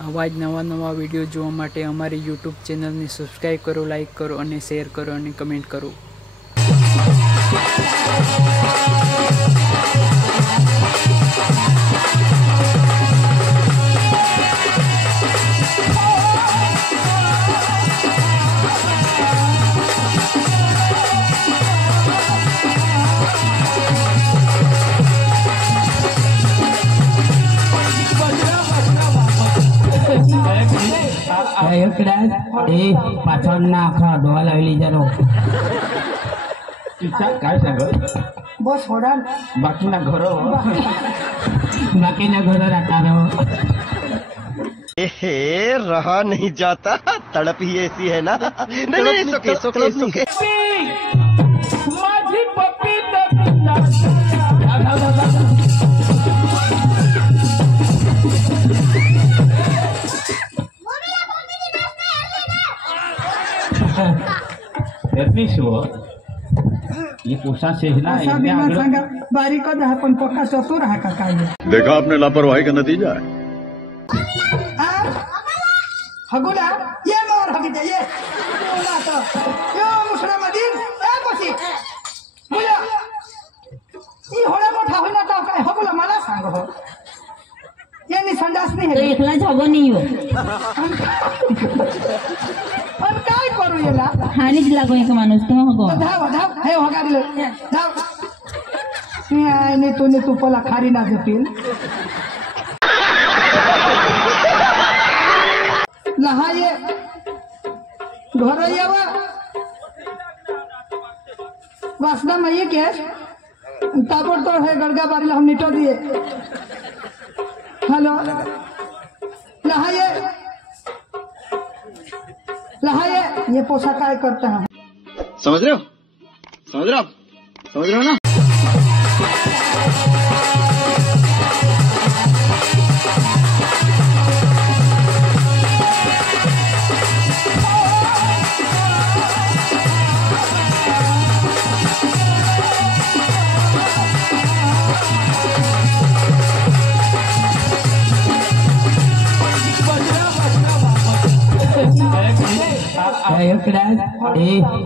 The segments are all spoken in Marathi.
આવા જ નવા વિડીયો જોવા માટે અમારી YouTube ચેનલને સબસ્ક્રાઈબ કરો, લાઈક કરો અને શેર કરો અને કમેન્ટ કરો. पाछळना आखा डोळा लावली जानो काय सांगत बस होडा बाकीना घर राहता हे रहा नहीं जाता, तड़प ही ऐसी है ना. नहीं सुके माझी पप्पी ये पोषा से ना बारीक पण पक्का चतुर है का देखा आपने लापरवाही का नतीजा है. हगुला ये मोर हगी ये यो मुसरा मदीन ए पसी मुला ई होडा मोठा होईना तो काय हगुला मला सांग हो ये नि संडास नहीं है तो एकला झगो नहीं हो अब काय करू येला हानीच लागो एक माणूस तो हगो धाव हे हगा दिले धाव ने तू पला खारी ना जपील लहा ये घर यावा वासना में ये केस ताबड़तोड़ है गड़गा बारी हम निटो दिए. हेलो लहाये ये पोषा काय करता है समझ रहे हो ना.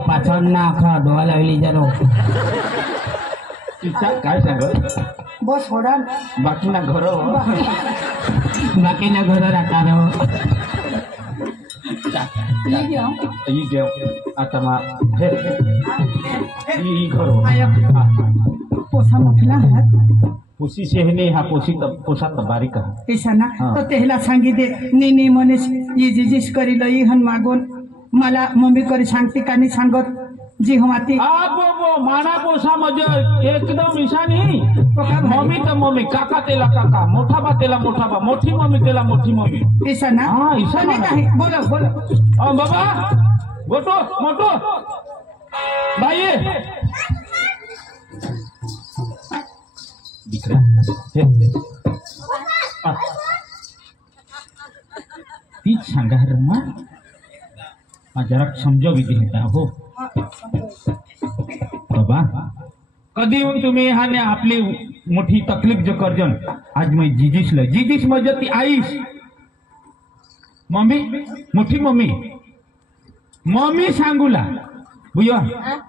पाछळना आखा डोळा लावली जानो काय सांगत बस होडा बाकीना घर राहता आता पोसा मोठला पोसी सेहने हा पोसा बारीक ऐसा ना तो तेहला सांगी दे नी मनीष ये जिजिस करी लई हन मागून मला मम्मी करी सांगते का नाही सांगत जी हम आती माना पोसा म्हणजे एकदम ईशानी मम्मी तर मम्मी काका तेला काका मोठा बा तेला मोठा बा मोठी मम्मी तेला मोठी मम्मी ऐसा ना हाँ ईशा नाही बोलो बाबा गोटो मोटो बाई दिकरा तीच सांगा रमा जरा समजा विधी हो बाबा कधी तुम्ही हा ने आपली मोठी तकलीफ जो करजन आज मैं जिजीस म्हणजे ती आईस मम्मी मोठी मम्मी सांगूला बुया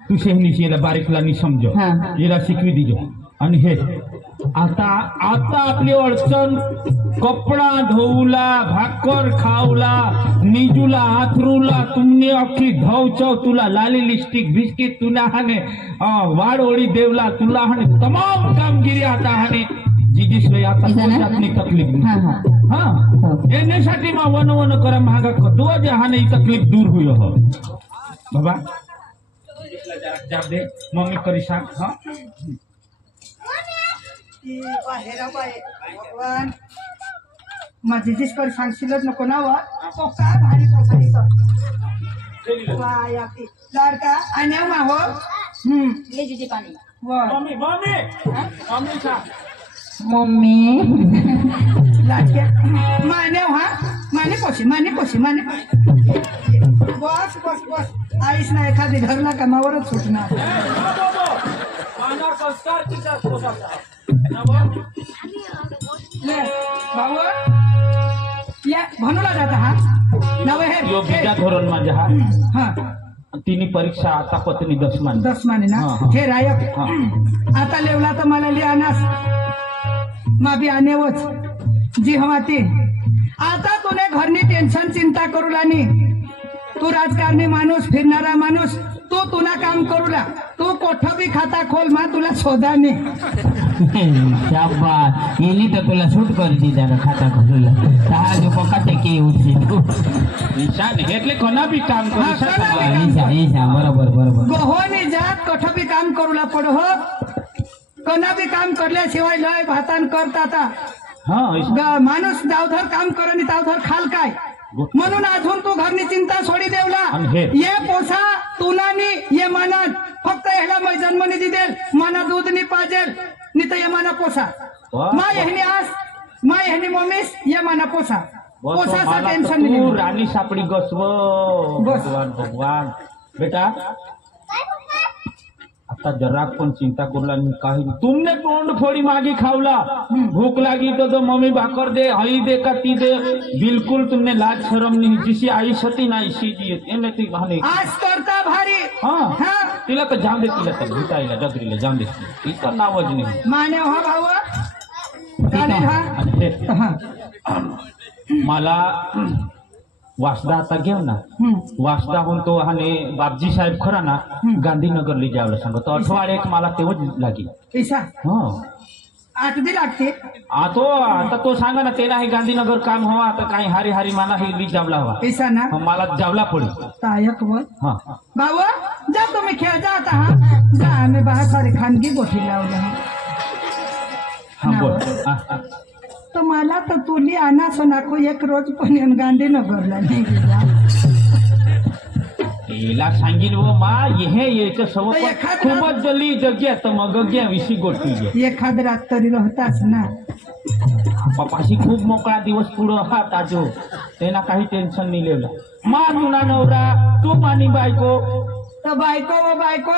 तू सेहनीला बारीकला नि समजो हिला शिकवी दिजो आणि हे आता आपली अडचण कपडा धोवला भाकर खावला निजूला हाथरूला तुमने अख्खी धव चव तुला लाली लिपस्टिक बिस्किट तुला हाने वाडोळी देवला तुला हाने तमाम कामगिरी आता हाने जिजीसले आता कोणती तकलीफ हाँ येण्यासाठी मा वन करा महागा दो जे हाने तकलीफ दूर हुई हो बाबा जरा दे मम्मी करी सांग हाँ भगवान माझी जिस पर सांगशीलच नको ना वा तो काय भारी पोसायचं वायाती लाडका आणि मा हो ले जीजी पाणी वा मम्मी लाडक्या माने पोशी बस आईस ना एखादी घरला कामावरच सुटणार ले भाऊ या भनूला जाता हा नव हे योगीच्या धोरण माझ्या हा हा तिन्ही परीक्षा आता पत्नी 10 मान 10 माने ना हा, हा. हे रायक हा. आता लेवला तर मला लिहानास मा बी आनेवच जी हवाती आता तुने घरनी टेन्शन चिंता करू लानी तू राजकारणी माणूस फिरणारा माणूस तू तुला काम करूला तू कोठं बी खाता खोल मा तुला शोधा नाही शाबास येली तर तुला सूट करती जरा खाता खोलूला सहा जो पकाते के उठशी तू ईशान એટલે કોના બી કામ હા, કરી કોના શકે બી કામ. ईशा बरोबर बरोबर गोहोनी जात कठं बी काम करूला पडो हो कोणा बी काम करल्याशिवाय लय भातान करता आता હા ईशान माणूस दावधर काम करणी दावधर खाल काय म्हणून अजून तू घरनी चिंता सोडी देवला आणि हे? ये पोसा तुलानी ये मानत फक्त ह्याला मै जन्म नाही दिदेल माना दूध नाही पाजेल नाही तर ये माना पोसा वा. मा ह्यानी आस मा ह्यानी मम्मीस ये माना पोसा बस पोसाचा मला टेन्शन तर तू नाही राणी सापडी गसव बस. भगवान भगवान बेटा आता जरा पण चिंता करला नहीं काही तुमने तोंड फोड़ी मागी खावला भूख लगी तो मम्मी भाकर दे हई दे का ती दे बिल्कुल तुमने लाज शरम नहीं जिसी आई सती ना इसी जी एने ती बहाने आज करता भारी हाँ हाँ तिला तर जाम दे तिला तर भीताईला डगरीला जाम दे तिचं नावच नाही माने हो भाऊ चालेल हा आणि हे हा मला वासदा आता घेऊ ना वासदा तो हाने बापजी साहेब खरा ना गांधीनगरला जावला सांगतो अठवाड एक मला तेवढ लागेल ईशा हा 8 दी लागते आता तो सांगा ना ते नाही गांधीनगर काम हवा आता काही हारी हारी मला हे बी जावला हवा ईशा ना मला जावला पडेल तायक वर हा भाऊ जा तुम्ही खेळ जा आता हा जा आम्ही बाहेर सारी खानगी गोठी लावल्या हा बोल हा, हा. तर मला तर तुली आणा नाको एक रोज पण गांधीनगरला नाही गेला हिला सांगीन व मा हे यायचं सव तर एखाद खूपच जल्ली जग्या तर मग गग्या विशी गोष्टी घे एखाद रात तरी राहताच ना पप्पाशी खूप मोकळा दिवस पुढं हा ताजो त्यांना काही टेन्शन नाही लेवला मा तुना नवरा तू मानी बायको तर बायको व बायको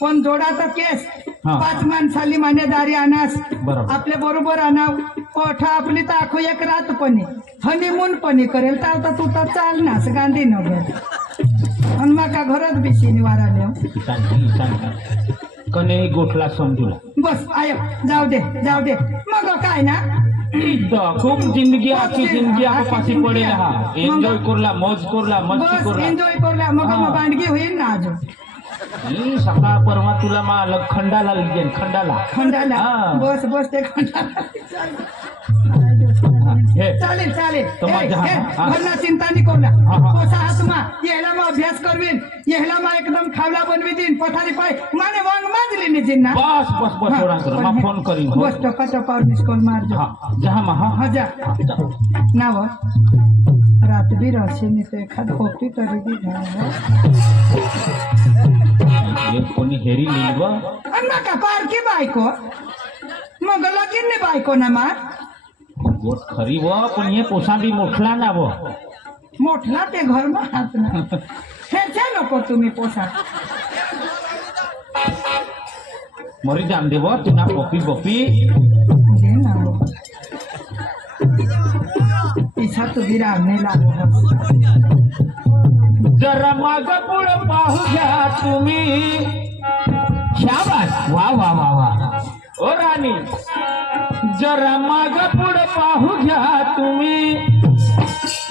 पण जोडा तर केस हा. 5 माणसाली मान्यदारी आणास बरोबर. आपल्या बरोबर आणाव कोठा आपली तर आखो एक रात पणी हनीमून पणी करेल तर आता तू तर चालनास गांधीनगर आणि माका घरात बिशी निवारा कने गोठला समजूला बस आयो जाऊ दे मग काय ना खूप जिंदगी आखी जिंदगी पाशी पडेल हा एन्जॉय करला मौज करला मस्ती बस करला एन्जॉय करला मग हा. मग भांडगी होईल ना अजून ही सकाळ परवा तुला मा खंडाला लिहिन खंडाला खंडाला हा. बस ते खंडाला हे चालेल तो माझ्या हा, हा. घरना चिंता नाही करूला हा, हा. पोसा हात मा येहला मा अभ्यास करवीन येहला मा एकदम खावला बनवी देईन पथारी पाय माने वांग माजली नि जिन्ना बस एवढा कर मा फोन करीन हो. बस टपावर मिस कॉल मारजो हा जहा मा हा हा जा नाव रात बी रहशी ते एखाद कॉपी तरी बी एक कोणी हेरी लिहिव अन्ना का पारकी बायको मग लगीन ने बायको ना मा गोट खरी व पण हे पोसा बी मोठला ना व मोठला ते घर मा हात ना हे नको तुम्ही पोसा मरी जाम देव तुना पपी दे ना इच्छा तू बिराने लागू जरा माग पुढे पाहू घ्या तुम्ही शाबास वा वा वा वा ओ राणी जरा माग पुढे पाहू घ्या तुम्ही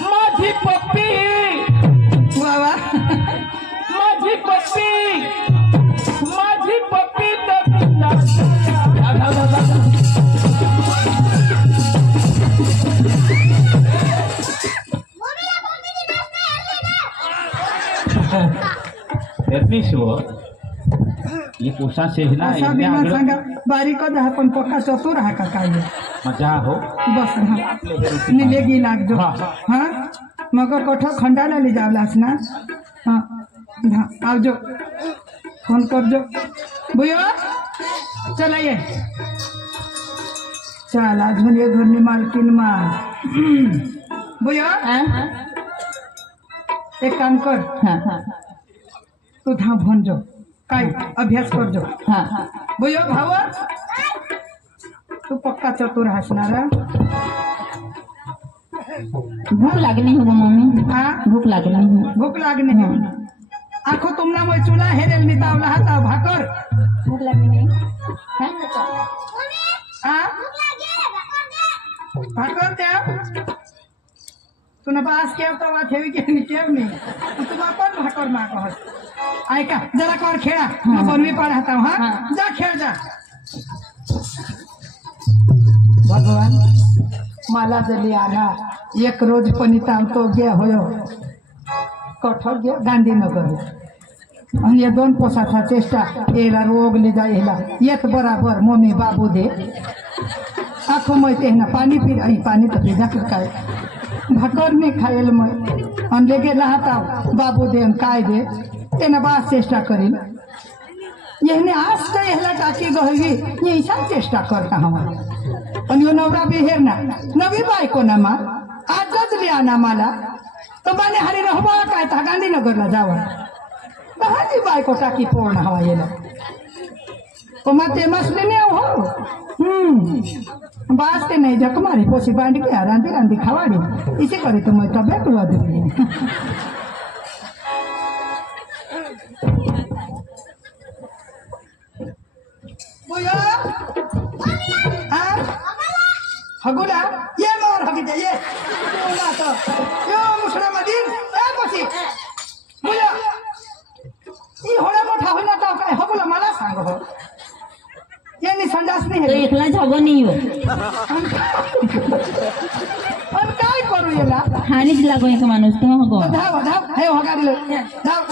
माझी पप्पी बाबा माझी पप्पी एतनी शिव ये पोसा से ना असा इतने बिना आगळ सांगा बारीक दहा पण पक्का चतुर हा का काय मजा हो बस हा निलेगी लागजो हा. हा मग कोठ खंडाला ली जावलास ना हा हा आवजो फोन करजो बुयो चला ये चल अजून ये घरनी मालकीन माल बुयो एक काम कर तू धा भणजो काय अभ्यास करजो बुयो भाव तू पक्का चतुर हसणारा भूक लागली हो मम्मी हाँ भूक लागली हो भूक लागने आखो तुमना मैं चूल्हा हेरेल नितावला हाता भाकर भूक लागली हाँ भाकर त्या तुला पास केव तो वा ठेवी के केव नहीं तुला पण भाकर मागो ऐका जरा कर खेळा मैं बनवी पढ़ाता हूँ हाँ जा खेळ जा भगवान मला जली आला एक रोज पनिता तो गे होयो कठोर गे गांधीनगर आणि या दोन पोसाचा चेष्टा एला रोग ले जायला येत बराबर मम्मी बाबू दे आखो मैते ना पाणी पी आणि पाणी तर पिजा काय भाकर नाही खायला मग आणि लेगे राहता बाबू दे आणि काय दे तेना बास चेष्टा करीन येने आज तो यहला टाकी गहवी ये ईशान चेष्टा करता हमारा पण यो नवरा बिहेर ना नवी बायको ना मा आजच लिया ना मला तो माने हरी रहबा काय ता गांधीनगरला जावा कहाची बायको टाकी पूर्ण हवा येला तो मते मसले ने हो बास ते नहीं जक मारी पोसी बांध के रांधी रांधी खवाड़ी इसे करे तो मैं तबीयत हुआ दे हगुला ये मोर हगिते ये बोला तो यो मुसरा मदीन ए पसी बोला ई होडा मोठा होईना तो काय हगुला मला सांग हो ये नि संडास नाही तो है एकला झगो नाही हो पण काय करू याला हानीच लागो एक माणूस तो हो धाव धाव हे होगारी धाव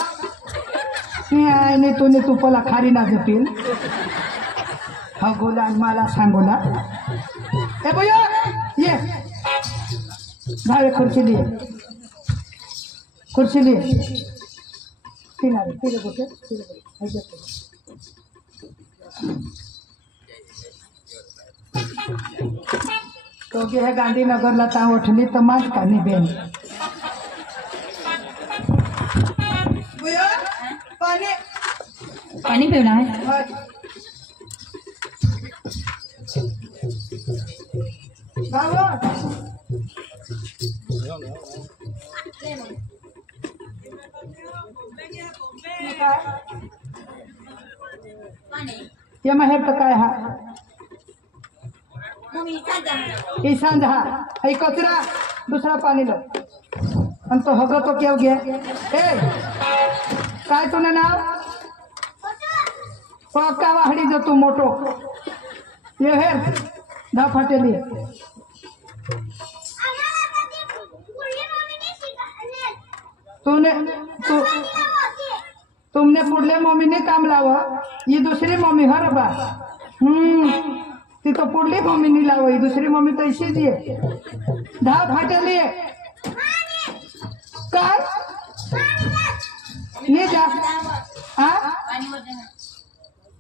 ने तू पला खारी ना जपील हगुला मला सांगोला ए भैया ये भावे खुर्ची लिए किनारे तिरे गोटे तो गे है गांधीनगरला ता उठली तर माज कानी बेन भैया पाणी पाणी पिवला आहे बाबा ये महेर तो काय हा ईशान हा आई कचरा दुसरा पाणी लो आणि तो हग तो केव घे ए काय तुझं नाव पक्का वाहडी जो तू मोठो ये हेर धा फाटेली तुमने पुढले मम्मी ने काम लावा ये दूसरी मम्मी हर बा ती तो पुढली मम्मी नहीं लावा ये दूसरी मम्मी तो इसी दिए धा फाटेली काय नहीं जा हाँ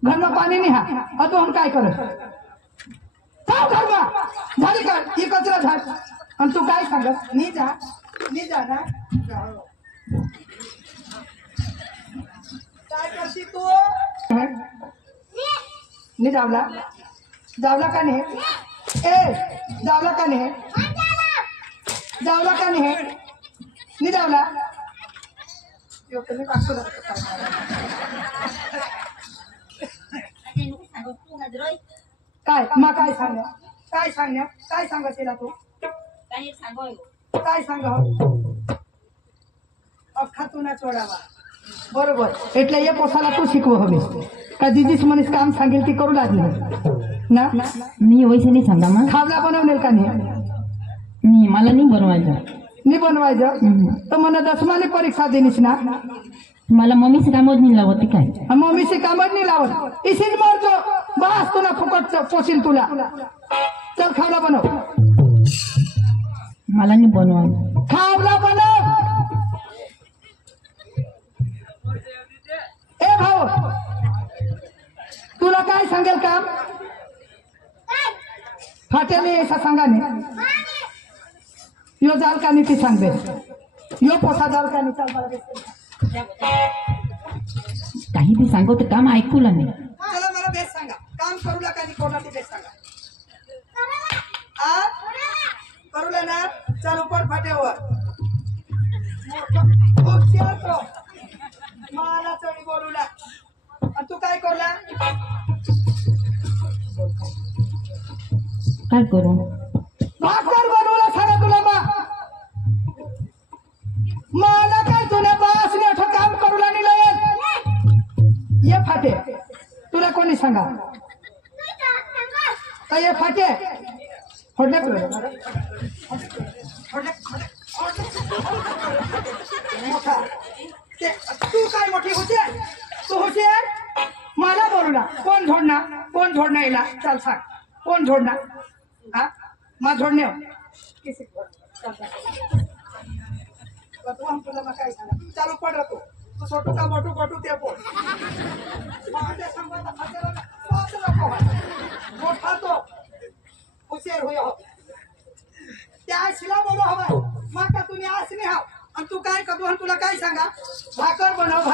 घर में पानी नहीं है अब तो हम काय करें घर में झाली कर ये कचरा झाड आणि तू काय सांगत नहीं जा ना काय करती तू नहीं जावला का नहीं ए जावला का नहीं नहीं जावला यो कमी काकू काय मा काय सांग तिला तू काय सांग अख्खा तू ना चोडावा बरोबर એટલે એ પોસાला तू शिकव हवीस का दीदीस मनीस काम सांगेल ती करू लागली ना मी वैसे नाही सांगा मग खावला बनवलेल का नाही मी मला नाही बनवायचं तर मला 10वी परीक्षा देनीस ना मला मम्मीचे कामच नाही लावत ते काय मम्मीचे कामच नाही लावत इसीच मारतो बस तुला फुकट पोसील तुला चल खावला बनव मला नाही बनवायचं खावला बनव ए भाऊ तुला काय सांगेल काम फाटेले ऐसा सांगाने यो जाल का नीती सांगते यो पोसा जाल का नीती काही बी सांगो तर काम ऐकूला नाही चला मला बेस सांगा काम करू लागा कोणाची बेस सांगा करूला ना चालू पड फाट्यावर हुशार तो. मला चढी बोलूला आणि तू काय करला काय करू भाकर बनवला सांगा तुला बा मला काय तुला बास मोठं काम करू लागली ये फाटे तुला कोणी सांगा काय ये फाटे फोडले तू काय मोठी होते तू होते मला बोलू ना कोण झोडणार येला चाल सांग कोण झोडणार हा मा झोडणे काय सांगा चालू पड तू तू छोटू का मोठू ते पोट मोठा तो हुशार होय त्या शिला बोलो हवा माका तुम्ही आस नाही हा आणि तू काय करतो आणि तुला काय सांगा भाकर बनव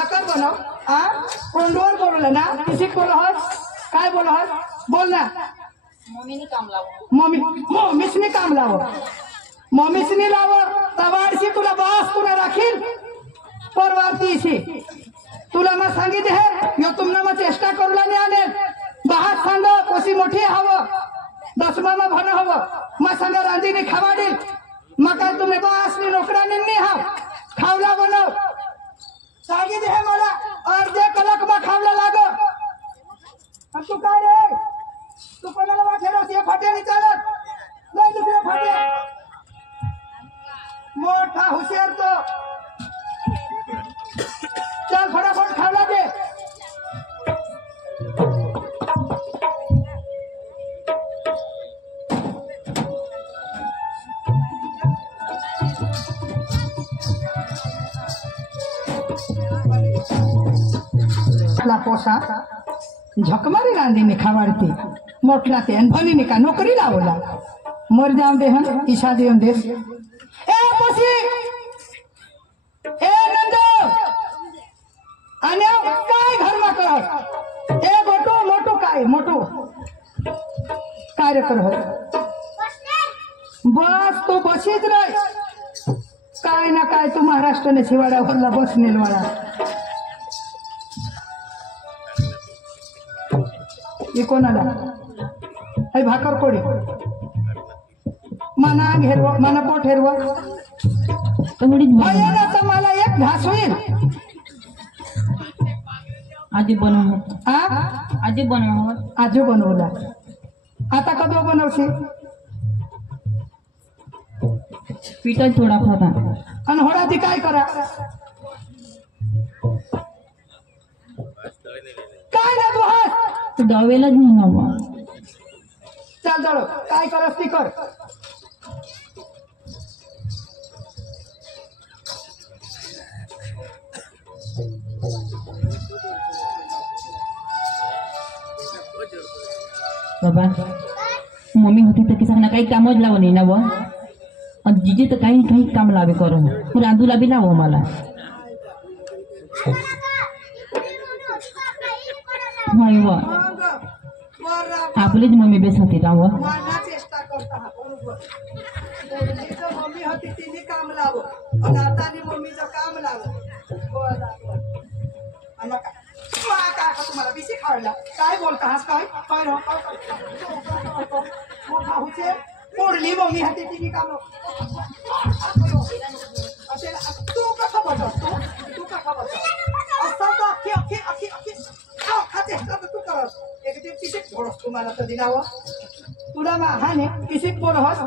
हा कोंडवर बोलवलं ना किसिक बोल काय बोल बोल ना मम्मीसनी काम लाव मम्मीसनी लाव तवाडशी तुला बास तुला राखील परवारतीशी तुला मग सांगितले हे यो तुम्हाला मग चेष्टा करूला नाही आले बाहात सांग कशी मोठी हवं दसमा मग भन हवं मग सांगा रांधीने खावाडील मग काय तुम्ही बासनी नोकराने नाही हा खावला बनव सांगितले हे मला अर्धे कलक मग खावला लाग तू काय रे तू कोणाला वाटेल या फाट्याने चालत नाही दुसऱ्या फाट्या मोठा हुशार तो चल फटाफट खावला दे पोसा झकमारी रांधीने खावाडती मोठला ते भलीने का नोकरी लावला मर जाऊ दे हन ईशा देऊन दे ए पोसी ए नंद आणि काय घरमा कर ए मोठू काय कार्य कर बस तू बशीत राह काय ना काय तू महाराष्ट्राने शिवाड्यावरला बस नेलवाळा कोणाला भाकर कोडी मना घेरव मना पोट हेरव तर मला एक घास होईल आजी बनवला आता कधी बनवशी पिठा थोडा खाता आणि होडा ती काय करा काय ना तू हात तू दवेलाच नाही हवा चल चल काय करस ती कर बाबा मम्मी होती तर किसान काही कामच लाव नाही ना व आणि जिजे तर काही काम लावे करून रांधूला बी लाव मला होय व आपलीच मम्मी बेस होती का व चेष्टा करता मम्मी होती तिने काम लाव आणि आता मम्मीचं काम लाव तुम्हाला बिसी खायला काय बोलता हा काय मोठा हुचे पोडली मम्मी हाती तिने काम तू कसा बसतो तू कसा बसतो अख्खी खाते तू करस एक किसिक थोडस तुम्हाला तर दिलावं तुला मा हाने किसिक पोरहस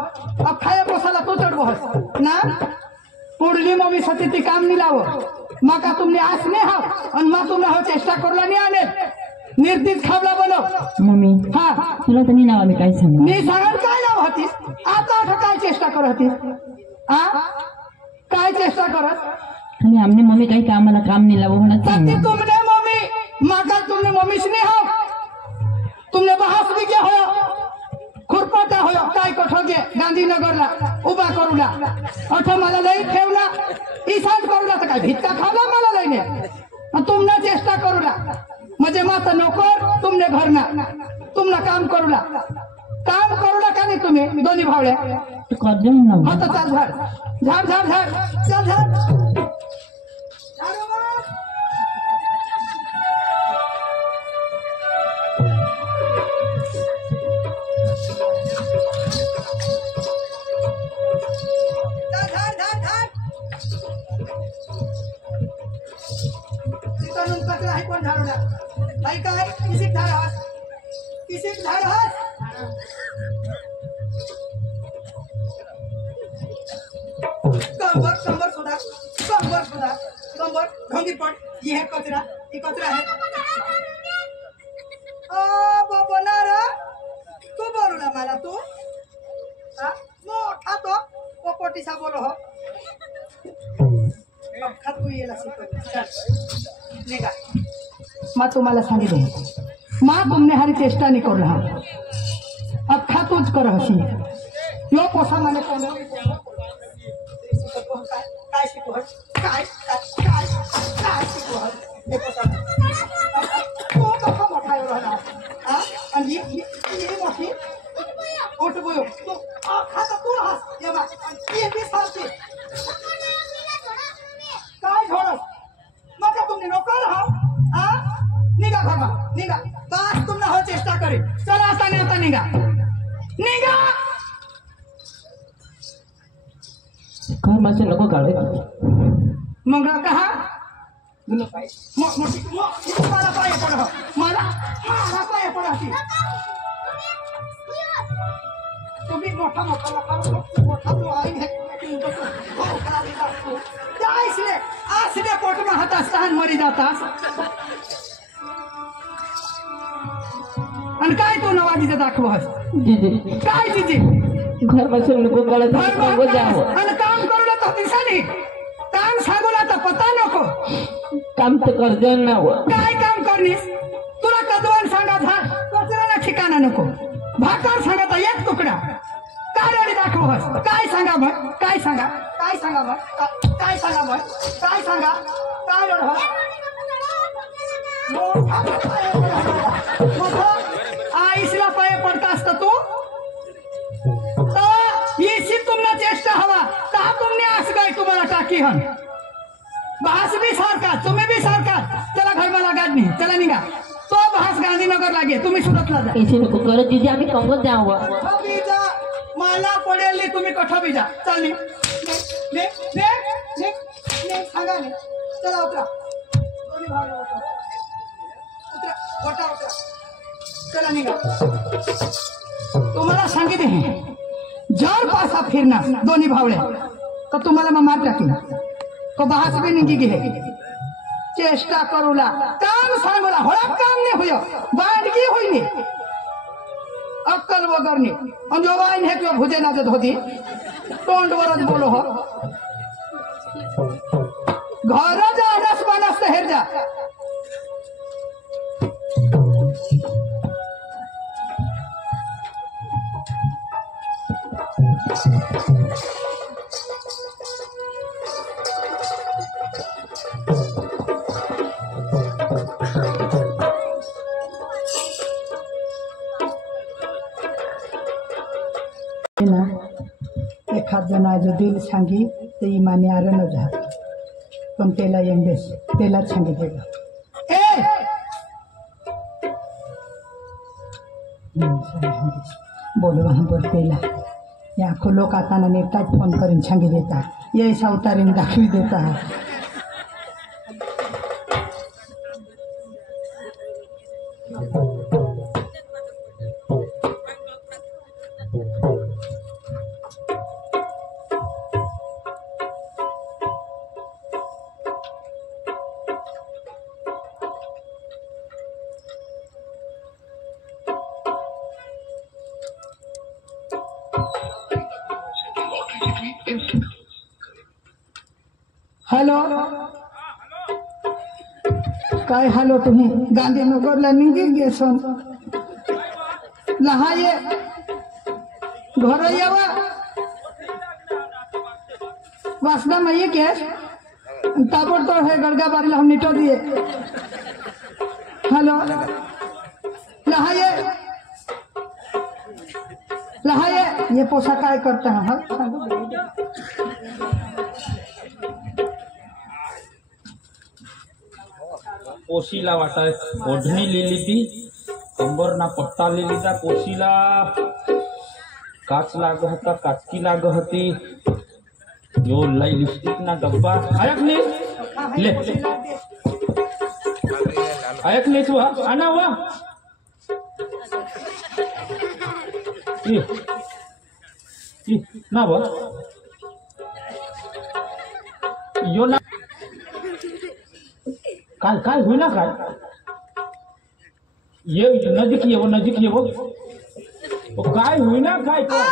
अख्खाया पोसाला तो चढवहस ना पुढली मम्मी सती ती काम निलावं माका तुमने आस नाही हा आणि मा तुमला हो चेष्टा करला नाही आले निर्दित खावला बनव मम्मी हा तुला तर नाही नाव मी काय सांग मी सांगन काय नाव होतीस आता काय चेष्टा करत होतीस हा काय चेष्टा करत आणि आमने मम्मी काही कामाला काम नाही लावू म्हणत सती तुमने मम्मी माका तुमने मम्मीच नाही हो तुमने बहास भी क्या होया खुरपाटा होया काय कठोगे गांधीनगरला उभा करूला अठ मला लई ठेवला ईशान करूला तर काय भित्ता खावला मला लईने तुमना चेष्टा करूला म्हणजे माता नोकर तुमने घरना तुमना काम करूला का नाही तुम्ही दोन्ही भावड्या तो कर दो ना हाँ तो चल झाड़ झाड़ झाड़ झाड़ चल झाड़ झाड़ो मत। चल झाड़ झाड़ झाड़ इकडून कचरा आहे कोण झाडवला काही काय किसी झाड हात किसी झाड हात कंबर कंबर सुधा कंबर ढोंगी पड़ ये है कचरा ये कचरा है बाबा नारा तू बोलूला मला तू मोठा तो पोपटीसा बोलो हो खात तू येला निघा माँ तुम्हाला सांगितले माँ तुमने हरी चेष्टा नहीं कर रहा अख्खा तूच कर हसी यो पोसा माने कोण काय शिकू काय शिकू हे पोसा तो कसा मोठा आहे राहणार हा आणि ही मोठी ओट बोयो तो खाता तू हास ये बा ये भी साथी काय झोडस मग तुम्ही नोकर हा हा निघा घरमा निघा बस तुमने हो चेष्टा करे चला आता नाही आता निघा निघा घर में से नको काढे मग कहा मोठी मला पाय पड मला पाय पड अशी तुम्ही मोठा तो आई है असले पोट में हाथ सहन मरी जाता आणि काय तू नवाजीचं दाखवस जीजी काय तिची घर में से नको काढे तो जाओ आणि काम करू तो दिसानी काम सांगूला तर पता नको काम तो कर दो ना वो काय काम करनीस तुला कदवण सांगा झाड कचऱ्याला ठिकाणा नको भाकर सांगत एक तुकडा कारेडी दाखवस काय सांगा मग काय सांगा काय सांगा मग काय सांगा मग काय सांगा काय लढवस आईसला पाय पडता असता तू इसी तुमने चेष्टा हवा ता तुमने आस गई तुम्हाला टाकी हन बहास भी सारखा तुम्ही भी सारखा चला घर में लगा नहीं चला निघा तो बहास गांधीनगर लागे तुम्ही सुरतला जा ऐसे नको करो जीजी आम्ही कंगोत जाऊ बीजा मला पडेल तुम्ही कठो बीजा चल ने सांगा ने चला उतरा दोन्ही भाव उतरा उतरा चला निघा तुम्हाला सांगितले हैं जर पासा फिरना दोन्ही भावले तर तुम्हाला मग मार टाकीन तो बहास भी निघी गे चेष्टा करूला काम सांगूला होळा काम नाही होय बांडगी होईनी अक्कल वगरनी आणि जो वाईन हे किंवा भुजे नाजत होती तोंडवरच बोलो हो घर जा रस बनस हेर जा एखाद जना जो दिल सांगी ते इमाने आर न जा पण त्याला यंगेस त्यालाच सांगितले का बोलवा बोलतेला या आखो लोक आता नेताच फोन करून सांगी देता ये सावतारीने दाखवी देता हॅलो काय हॅलो तुम्ही गांधीनगरला निघी गेसन लहा ये घर यावा वासना में ये केस ताबड़तोड़ है गड़गा बारी हम निटो दिए हेलो लहा ये लहा ये पोसा काय करता है हाँ सांगू पोशीला वाटाय ओढणी लिहिली ती कंबरना पट्टा लिहिली त्या पोशीला काच लाग होता काचकी लाग होती यो लिपस्टिक ना डब्बा ऐक ले ऐक लेच वा आणा वा ना वा यो ना काय काय होईना काय ये नजीक ये वो काय होईना काय काय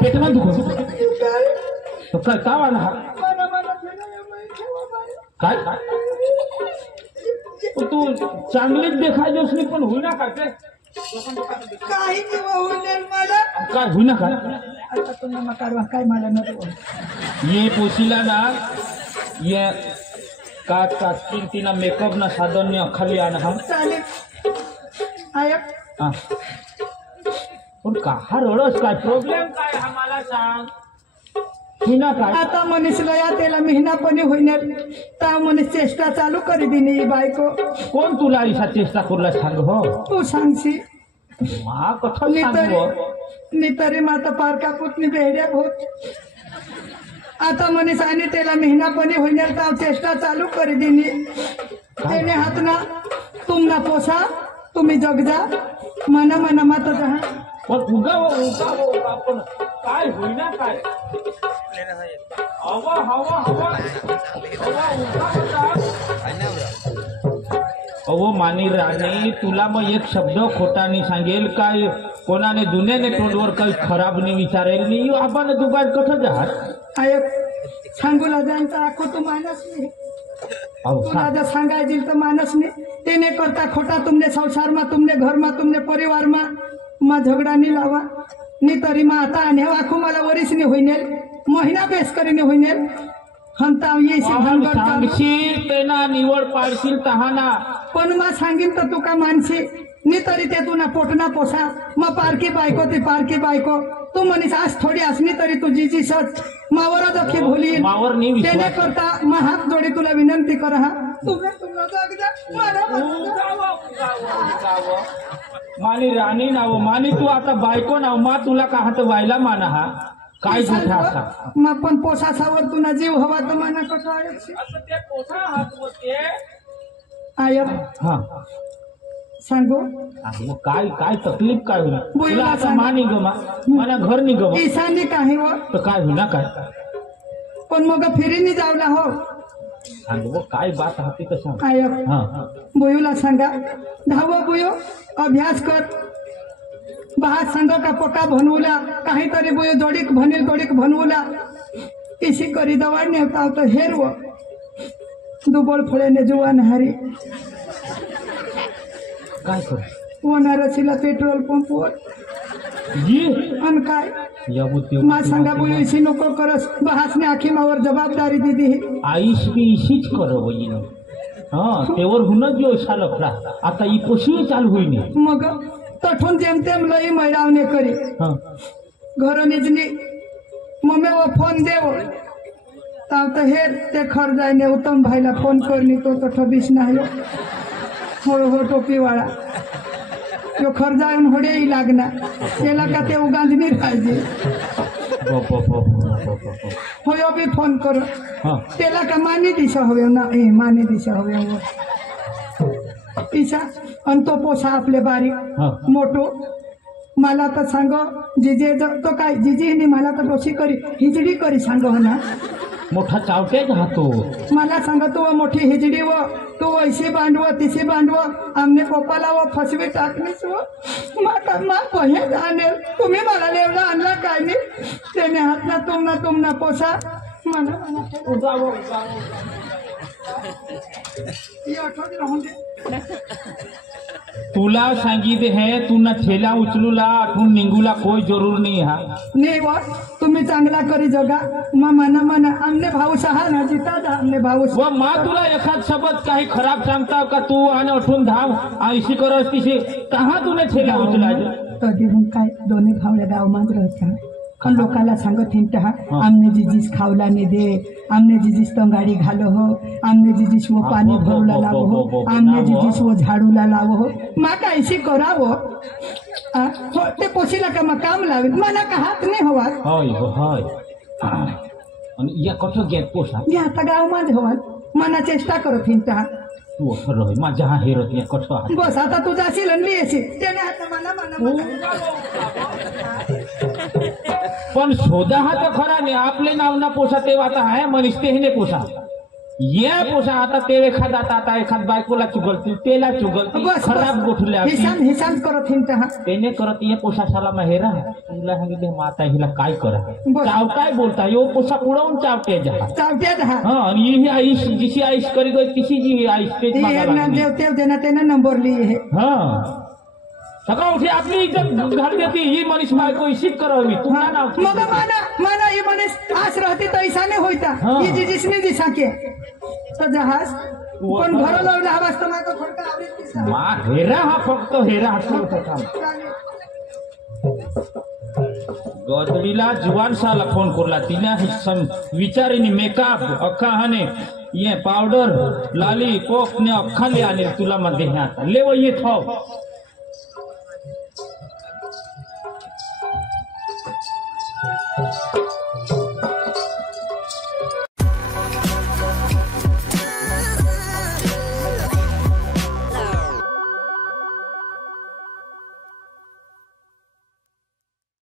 पेटवा दुखो तो काय का वाला काय तू चांगलीच देखायचोस नाही पण होईना काय ते काही किंवा होईल मला काय होईना काय आता तुम्ही मकारवा काय मला नको ये पोशीला ना ये काच तिना मेकअप ना साधन ने खाली आना हम चालेल आयक हा पण का हा रडस काय प्रॉब्लेम काय आम्हाला सांग हिना काय आता मनीषला या त्याला मेहनापणे होईना ता मनीष चेष्टा चालू करी दिली ही बायको कोण तुला इसा चेष्टा करला सांग हो तू सांगशी मा कठोर सांगू नितरी माता पारका पुतनी बेहड्या होत आता मनीष आणि त्याला मेहनापणे होईना ता चेष्टा चालू करी दिली त्याने हातना तुमना पोसा तुम्ही जग जा मना मना माता जहा पण उगा पण काय होईना काय हवा हवा हवा अहो मानी राणी तुला मग एक शब्द खोटाने सांगेल काय कोणाने दुनियाने तोंडवर काही खराब नाही विचारेल नाही आपण दुबार कसं जात आयक सांगू लाजांचा आखो तू मानस नाही तू राजा सांगायची तर मानस नाही तेने करता खोटा तुमने संसार में तुमने घर में तुमने परिवार में झगड़ा नहीं लावा नहीं तरी में आता आने आखो मला वरिस नहीं होईनेल महीना बेस करी नहीं होईनेल हम ताव ये सांगशील तेना निवड पाडशील तहाना पण मा सांगीन तर तू का मानशी नी तरी ते तू ना पोटना पोसा मग पारकी बायको ती पारकी बायको तू मनीस आज थोडी असली तरी तुझी जी सच मावर दखी भोली मावर नाही विश्वास त्याने करता मग हात जोडी तुला विनंती कर हा मानी राणी नाव मानी तू आता बायको नाव मा तुला का हात व्हायला माना हा काय झुठा असा मग पण पोसासावर तुला जीव हवा तर माना कसं आयक हा सांगू मग काय काय तकलीफ काय होईल तुला आता मा निगमा मला घर निगम ईशान्य काही व तर काय होईना काय पण मग फिरीनी जावला हो सांग काय बात हाती तर सांग आयक हा बुयूला सांगा धावो बुयो अभ्यास कर बाहा संघ का पक्का भनवला काहीतरी बुयो जोडीक भनेल तोडीक भनवला इसी करी दवाड नेवता तो हेरव दुबळ फळेने जुवान हारी काय कर वनारसीला पेट्रोल पंपवर ये अन काय या बुद्धी मा सांगा बुयो इसी नको करस बहासने आखी मावर जबाबदारी दिली आईश बी इशीच कर वहिन हा तेवर हुनच जो शालफला आता ही पोशी चालू होईनी मग तठून जेमतेम लई मैरावने करी हा घर निजनी मम्मी वो फोन देव ताव तो हेर ते खर जायने उत्तम भाईला फोन करनी तो ठबीस नाही हो टोपी वाला यो खर जाऊन होडे ही लागना त्याला का ते उगांजनी पाहिजे हो यो भी फोन करो त्याला का मानी दिशा हवे ना ए मानी दिशा हवे ईशा आणि तो पोसा आपले बारीक मोठो मला तर सांग जिजे तो काय जिजीने मला तर डोशी करी हिजडी करी सांग हो ना मोठा चावटेच हातो मला सांग तू मोठी हिजडी व तू ऐशी बांधव तिशी बांधव आमने पप्पाला व फसवी टाकलीस व माता मा पहे जाणे तुम्ही मला लेवला आणला काय नाही त्याने हातला तुमना पोसा मला ही आठवण राहून दे तुला सांगितले हे तू ना ठेला उचलूला आठवून निघूला कोई जरूर नाही हा नाही व तुम्ही चांगला करी जगा मना आमने भाऊस हा ना जिता जा आमने भाऊस व मा तुला एखाद शब्द काही खराब सांगता का तू आणि उठून धाव ऐशी करस तिशी कहा तुने ठेला उचलायचं कधी मग काय दोन्ही भावड्या गावमाच राहता पण लोकाला सांगत हिंट हा आमने जिजीस खावला ने दे आमने जिजीस तंगाडी घालो हो आमने जिजीस वो पाणी भरूला लावो हो आमने जिजीस वो झाडूला लावो हो मा कायशी करावो हो ते पोशीला का मग काम लावेल मला का हात नाही हवा होय आणि या कठोर घेत पोसा मी आता गावमाच हवा मना चेष्टा करत हिंट हा तू खरं होय माझ्या हा हेरत या कठोर बस आता तू जाशील आणि मी येशील त्याने आता मला पण शोधा हा तर खरा नाही आपले नाव ना पोसा तेव्हा आता आहे मनीष ते ने पोसा ये पोसा आता ते एखादा आता एखाद बायकोला चुगलतील तेला चुगलतील खराब गोठल्या हिसान करत हिंट हा त्याने करत ये पोशाशाला माहेरा तुला सांगितले माता हिला काय करा चावताय बोलता यो पोसा उडवून चावते चावत्यात हा हा आणि ही आईश जिशी आईश करी गई तिशी जी आईश तेच देव देना त्यानं नंबर लिहि हा सगळं उठी आपली इज्जत घाल देते ही मनीष बायको इशित करावी तुला नाव मग माना ही मनीष आस राहते तर ऐसाने होता ही जी जिसने दिसा के तो जहाज पण घर लावला हवास तर माझा फडका आवडीत मा हेरा हा फक्त हेरा गदडीला जुवानशाला फोन करला तिला विचारीनी मेकअप अख्खा हाने ये पावडर लाली कोक ने अख्खा ले आले तुला मध्ये ह्या ले वो ये थाव